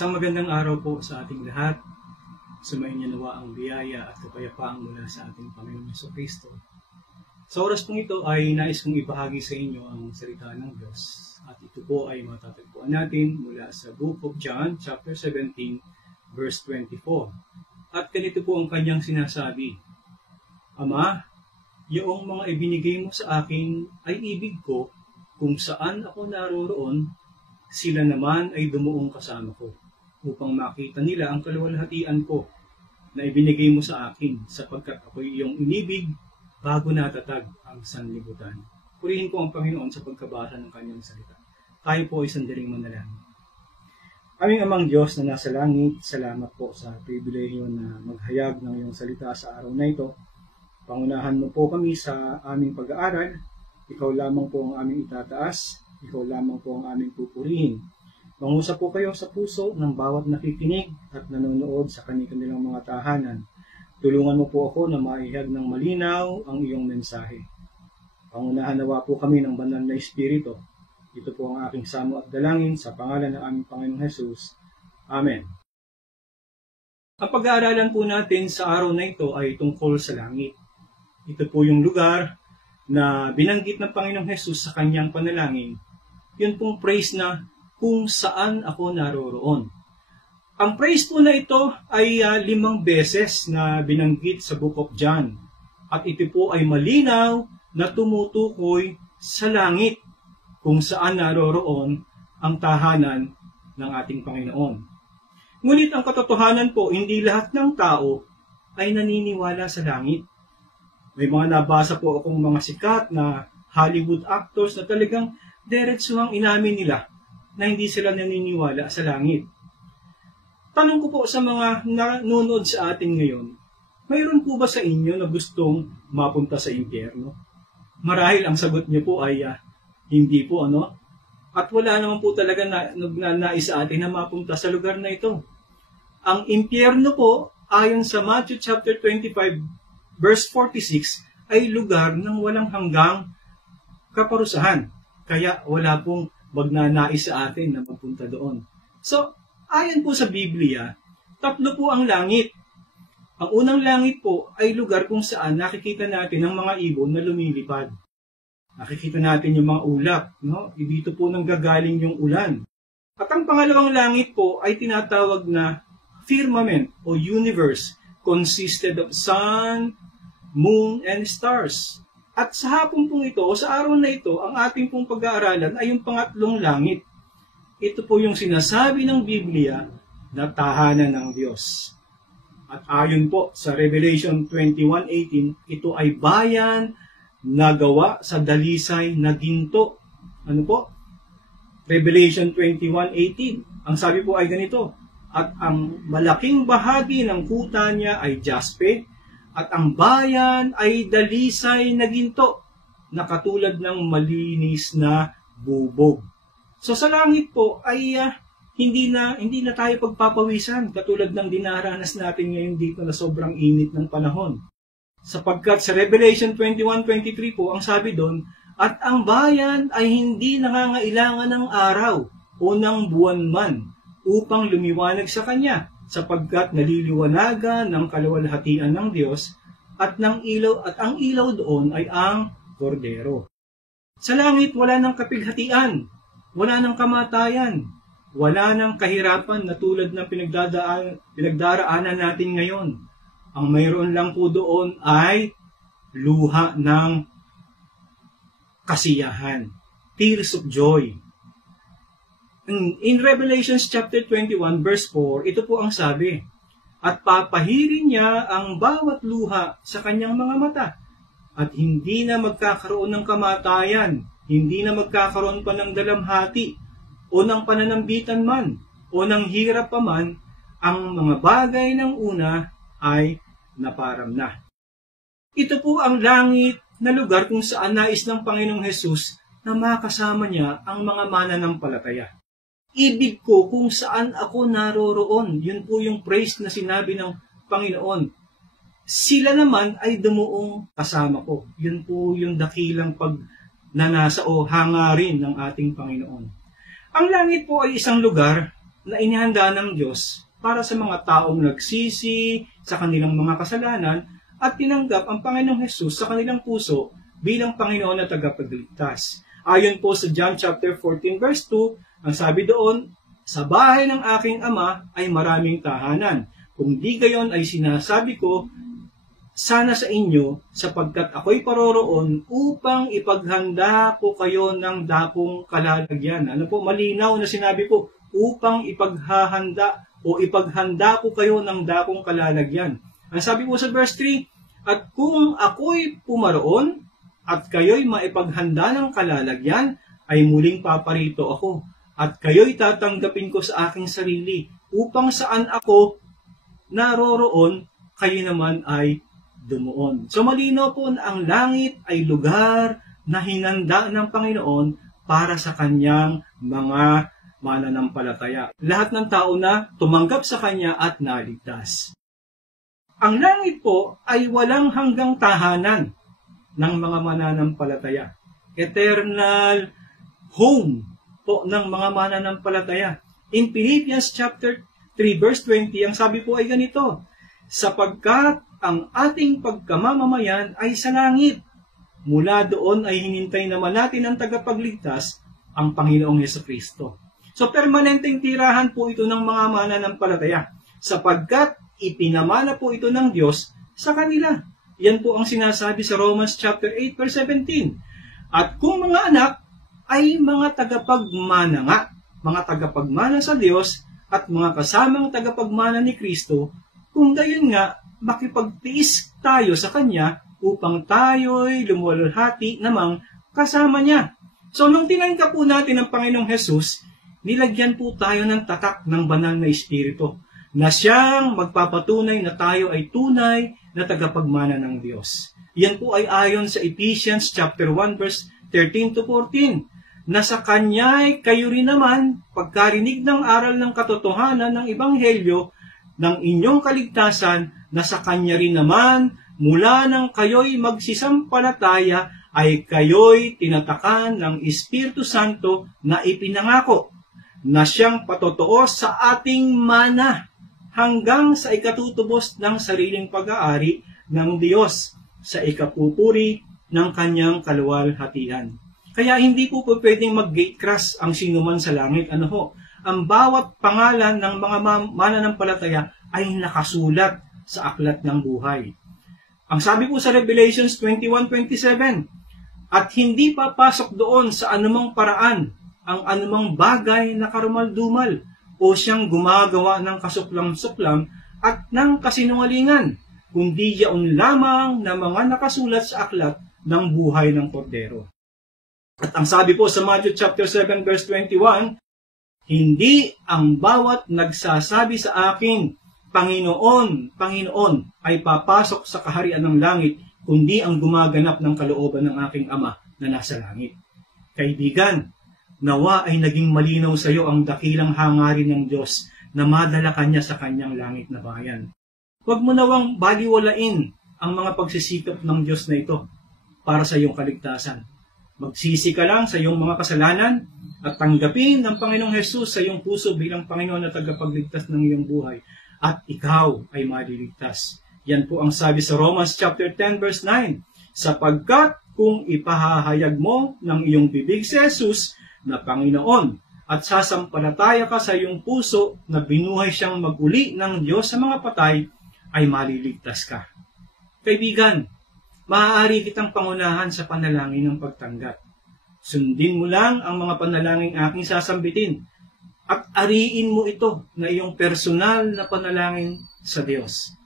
Isang magandang araw po sa ating lahat. Sumainyo nawa ang biyaya at kapayapaan mula sa ating Panginoong Jesucristo. Sa oras pong ito ay nais kong ibahagi sa inyo ang salita ng Diyos. At ito po ay matatagpuan natin mula sa Book of John, chapter 17, verse 24. At ganito po ang kanyang sinasabi, Ama, yung mga ibinigay mo sa akin ay ibig ko, kung saan ako naroroon, sila naman ay dumuong kasama ko, upang makita nila ang kaluwalhatian ko na ibinigay mo sa akin, sapagkat ako iyong inibig bago natatag ang sanlibutan. Purihin po ang Panginoon sa pagkabasa ng kanyang salita. Tayo po ay sandaling manalangin. Aming Amang Diyos na nasa langit, salamat po sa pribilehyo na maghayag ng iyong salita sa araw na ito. Pangunahan mo po kami sa aming pag-aaral. Ikaw lamang po ang aming itataas. Ikaw lamang po ang aming pupurihin. Mangusap po kayo sa puso ng bawat nakikinig at nanonood sa kanilang mga tahanan. Tulungan mo po ako na maihag ng malinaw ang iyong mensahe. Pangunahan nawa po kami ng banal na Espiritu. Ito po ang aking samo at dalangin sa pangalan ng aming Panginoong Jesus. Amen. Ang pag-aaralan po natin sa araw na ito ay tungkol sa langit. Ito po yung lugar na binanggit ng Panginoong Jesus sa kanyang panalangin. Yun pong praise na kung saan ako naroroon. Ang praise po na ito ay 5 beses na binanggit sa Book of John. At ito po ay malinaw na tumutukoy sa langit kung saan naroroon ang tahanan ng ating Panginoon. Ngunit ang katotohanan po, hindi lahat ng tao ay naniniwala sa langit. May mga nabasa po akong mga sikat na Hollywood actors na talagang diretsuhang inamin nila na hindi sila naniniwala sa langit. Tanong ko po sa mga nanonood sa atin ngayon, mayroon po ba sa inyo na gustong mapunta sa impyerno? Marahil ang sagot niyo po ay hindi po, ano? At wala naman po talaga nais sa atin na mapunta sa lugar na ito. Ang impyerno po, ayon sa Matthew chapter 25, verse 46, ay lugar ng walang hanggang kaparusahan. Kaya wala pong magnanais sa atin na magpunta doon. So, ayon po sa Biblia, 3 po ang langit. Ang unang langit po ay lugar kung saan nakikita natin ang mga ibon na lumilipad. Nakikita natin yung mga ulap, no? Dito po nang gagaling yung ulan. At ang pangalawang langit po ay tinatawag na firmament o universe, consisted of sun, moon, and stars. At sa hapon pong ito, o sa araw na ito, ang ating pong pag-aaralan ay yung pangatlong langit. Ito po yung sinasabi ng Biblia na tahanan ng Diyos. At ayon po sa Revelation 21:18, ito ay bayan na gawa sa dalisay na ginto. Ano po? Revelation 21:18. Ang sabi po ay ganito, at ang malaking bahagi ng kuta niya ay jaspe, at ang bayan ay dalisay na ginto, na katulad ng malinis na bubog. So sa langit po ay hindi na tayo pagpapawisan katulad ng dinaranas natin ngayon dito na sobrang init ng panahon. Sapagkat sa Revelation 21:23 po, ang sabi doon, at ang bayan ay hindi nangangailangan ng araw o ng buwan man upang lumiwanag sa kanya, sapagkat naliliwanagan ng kaluwalhatian ng Diyos at ang ilaw doon ay ang kordero. Sa langit wala ng kapighatian, wala ng kamatayan, wala ng kahirapan na tulad ng pinagdaraanan natin ngayon. Ang mayroon lang po doon ay luha ng kasiyahan, tears of joy. In Revelation chapter 21 verse 4, ito po ang sabi, at papahirin niya ang bawat luha sa kanyang mga mata, at hindi na magkakaroon ng kamatayan, hindi na magkakaroon pa ng dalamhati, o ng pananambitan man, o ng hirap pa man, ang mga bagay ng una ay naparam na. Ito po ang langit na lugar kung saan nais ng Panginoong Hesus na makasama niya ang mga mananampalataya. Ibig ko kung saan ako naroroon. Yun po yung praise na sinabi ng Panginoon. Sila naman ay dumuong kasama ko. Yun po yung dakilang pagnanasa o hangarin ng ating Panginoon. Ang langit po ay isang lugar na inihanda ng Diyos para sa mga taong nagsisi sa kanilang mga kasalanan at tinanggap ang Panginoong Hesus sa kanilang puso bilang Panginoon na tagapagligtas. Ayon po sa John chapter 14 verse 2, ang sabi doon, sa bahay ng aking Ama ay maraming tahanan. Kung di gayon ay sinasabi ko, sana sa inyo, sapagkat ako'y paroroon upang ipaghanda ko kayo ng dakong kalalagyan. Ano po, malinaw na sinabi po, upang ipaghahanda o ipaghanda ko kayo ng dakong kalalagyan. Ang sabi po sa verse 3, at kung ako'y pumaroon at kayo'y maipaghanda ng kalalagyan, ay muling paparito ako at kayo'y tatanggapin ko sa aking sarili upang saan ako naroroon, kayo naman ay dumuon. So malinaw po na ang langit ay lugar na hinanda ng Panginoon para sa kanyang mga mananampalataya. Lahat ng tao na tumanggap sa kanya at naligtas. Ang langit po ay walang hanggang tahanan ng mga mananampalataya. Eternal home po ng mga mananampalataya. In Philippians chapter 3 verse 20, ang sabi po ay ganito, sapagkat ang ating pagkamamamayan ay sa langit. Mula doon ay hinintay naman natin ang tagapagligtas, ang Panginoong Jesucristo. So permanenteng tirahan po ito ng mga mananampalataya, sapagkat ipinamana po ito ng Diyos sa kanila. Yan po ang sinasabi sa Romans chapter 8 verse 17. At kung mga anak ay mga tagapagmana nga, mga tagapagmana sa Diyos at mga kasamang tagapagmana ni Kristo, kung gayon nga, makipagtiis tayo sa Kanya upang tayo'y lumuwalhati namang kasama Niya. So nung tinanggap po natin ang Panginoong Hesus, nilagyan po tayo ng tatak ng banal na Espiritu na siyang magpapatunay na tayo ay tunay na tagapagmana ng Diyos. Yan po ay ayon sa Ephesians chapter 1 verse 13 to 14, na sa Kanya'y kayo rin naman, pagkarinig ng aral ng katotohanan ng Ebanghelyo ng inyong kaligtasan, na sa Kanya rin naman, mula nang kayo'y magsisampalataya, ay kayo'y tinatakan ng Espiritu Santo na ipinangako, na siyang patotoo sa ating mana, hanggang sa ikatutubos ng sariling pag-aari ng Diyos, sa ikapupuri ng Kanyang kaluwalhatian. Kaya hindi po pwedeng mag-gatecrash ang sinuman sa langit. Ano ho? Ang bawat pangalan ng mga mananampalataya ay nakasulat sa aklat ng buhay. Ang sabi po sa Revelations 21:27, at hindi papasok doon sa anumang paraan ang anumang bagay na karumal-dumal o siyang gumagawa ng kasuklam-suklam at ng kasinungalingan, kundi yaon lamang na mga nakasulat sa aklat ng buhay ng Kordero. At ang sabi po sa Matthew chapter 7 verse 21, hindi ang bawat nagsasabi sa akin, Panginoon, Panginoon, ay papasok sa kaharian ng langit, kundi ang gumaganap ng kalooban ng aking Ama na nasa langit. Kaibigan, nawa ay naging malinaw sa iyo ang dakilang hangarin ng Diyos na madala kanya sa kanyang langit na bayan. Huwag mo nawang baliwalain ang mga pagsisikap ng Diyos na ito para sa iyong kaligtasan. Magsisi ka lang sa iyong mga kasalanan at tanggapin ng Panginoong Hesus sa iyong puso bilang Panginoon na tagapagligtas ng iyong buhay. At ikaw ay maliligtas. Yan po ang sabi sa Romans chapter 10 verse 9. Sapagkat kung ipahahayag mo ng iyong bibig si Hesus na Panginoon at sasampalataya ka sa iyong puso na binuhay siyang mag-uli ng Diyos sa mga patay, ay maliligtas ka. Kaibigan, maaari kitang pangunahan sa panalangin ng pagtanggap. Sundin mo lang ang mga panalangin aking sasambitin at ariin mo ito na iyong personal na panalangin sa Diyos.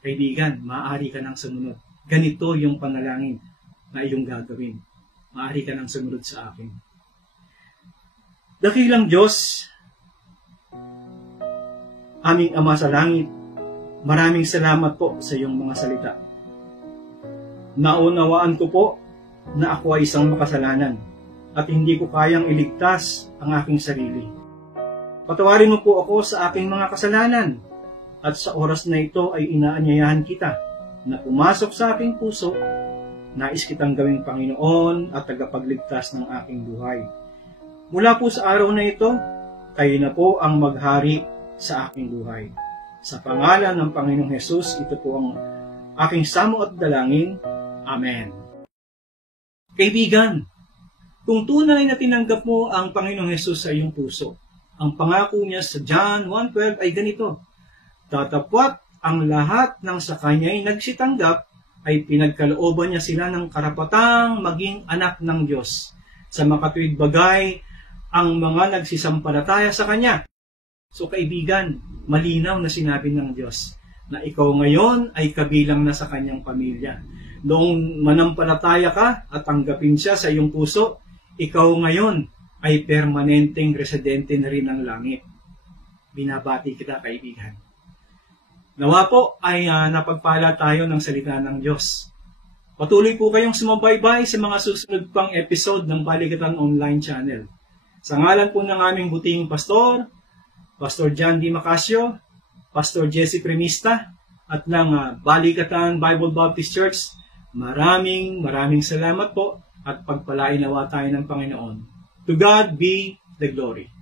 Kaibigan, maaari ka nang sumunod. Ganito yung panalangin na iyong gagawin. Maaari ka nang sumunod sa akin. Dakilang Diyos, aming Ama sa langit, maraming salamat po sa iyong mga salita. Naunawaan ko po na ako ay isang makasalanan at hindi ko kayang iligtas ang aking sarili. Patawarin mo po ako sa aking mga kasalanan at sa oras na ito ay inaanyayahan kita na pumasok sa aking puso, nais kitang gawing Panginoon at tagapagligtas ng aking buhay. Mula po sa araw na ito, kayo na po ang maghari sa aking buhay. Sa pangalan ng Panginoong Hesus, ito po ang aking samo at dalangin. Amen. Kaibigan, kung tunay na tinanggap mo ang Panginoong Hesus sa iyong puso, ang pangako niya sa John 1:12 ay ganito, tatapwat ang lahat ng sa kanya'y nagsitanggap ay pinagkalooban niya sila ng karapatang maging anak ng Diyos. Sa makatuwid bagay, ang mga nagsisampalataya sa Kanya. So kaibigan, malinaw na sinabi ng Diyos na ikaw ngayon ay kabilang na sa Kanyang pamilya. Noong manampalataya ka at tanggapin siya sa iyong puso, ikaw ngayon ay permanenteng residente na rin ng langit. Binabati kita, kaibigan. Nawa po ay napagpala tayo ng salita ng Diyos. Patuloy po kayong sumabaybay sa mga susunod pang episode ng Balikatan Online Channel. Sa ngalan po ng aming buting pastor, Pastor John D. Macasio, Pastor Jesse Premista, at ng Balikatan Bible Baptist Church, maraming salamat po at pagpalain nawa tayo ng Panginoon. To God be the glory.